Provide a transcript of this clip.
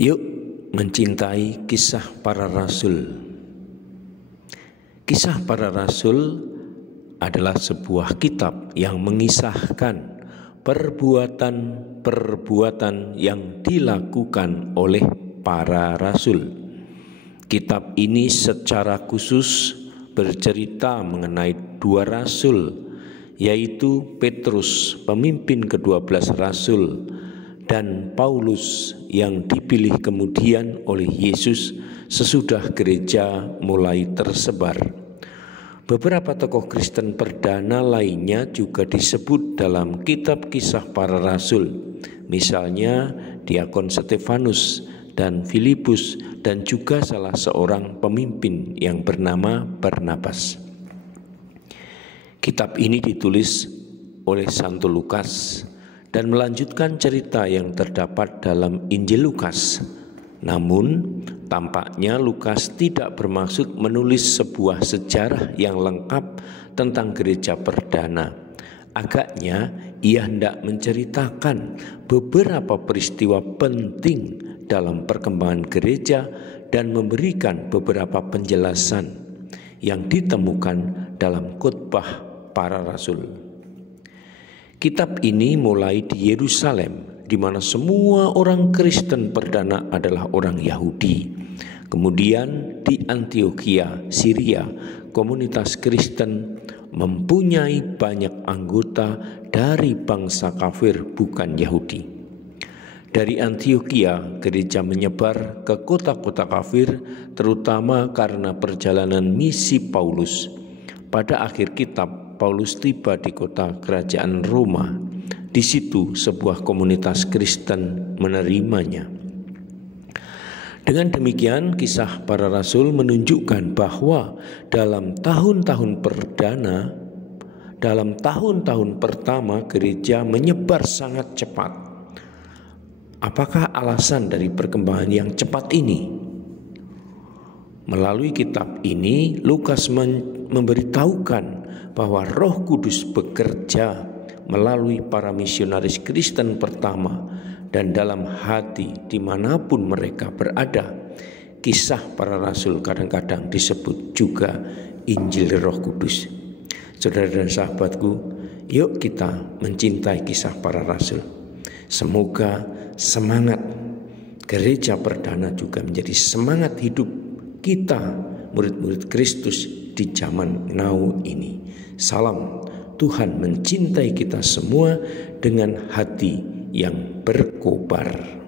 Yuk mencintai kisah para rasul. Kisah para rasul adalah sebuah kitab yang mengisahkan perbuatan-perbuatan yang dilakukan oleh para rasul. Kitab ini secara khusus bercerita mengenai dua rasul, yaitu Petrus, pemimpin ke-12 rasul, dan Paulus yang dipilih kemudian oleh Yesus sesudah gereja mulai tersebar. Beberapa tokoh Kristen perdana lainnya juga disebut dalam kitab kisah para rasul, misalnya Diakon Stefanus dan Filipus, dan juga salah seorang pemimpin yang bernama Barnabas. Kitab ini ditulis oleh Santo Lukas dan melanjutkan cerita yang terdapat dalam Injil Lukas. Namun, tampaknya Lukas tidak bermaksud menulis sebuah sejarah yang lengkap tentang gereja perdana. Agaknya ia hendak menceritakan beberapa peristiwa penting dalam perkembangan gereja dan memberikan beberapa penjelasan yang ditemukan dalam khotbah para rasul. Kitab ini mulai di Yerusalem, di mana semua orang Kristen perdana adalah orang Yahudi. Kemudian di Antiokhia, Syria, komunitas Kristen mempunyai banyak anggota dari bangsa kafir bukan Yahudi. Dari Antiokhia, gereja menyebar ke kota-kota kafir, terutama karena perjalanan misi Paulus. Pada akhir kitab, Paulus tiba di kota kerajaan Roma. Di situ sebuah komunitas Kristen menerimanya. Dengan demikian, kisah para rasul menunjukkan bahwa dalam tahun-tahun pertama gereja menyebar sangat cepat. Apakah alasan dari perkembangan yang cepat ini? Melalui kitab ini, Lukas memberitahukan bahwa Roh Kudus bekerja melalui para misionaris Kristen pertama dan dalam hati dimanapun mereka berada. Kisah para rasul kadang-kadang disebut juga Injil Roh Kudus. Saudara dan sahabatku, yuk kita mencintai kisah para rasul. Semoga semangat gereja perdana juga menjadi semangat hidup kita, murid-murid Kristus di zaman now ini. Salam, Tuhan mencintai kita semua dengan hati yang berkobar.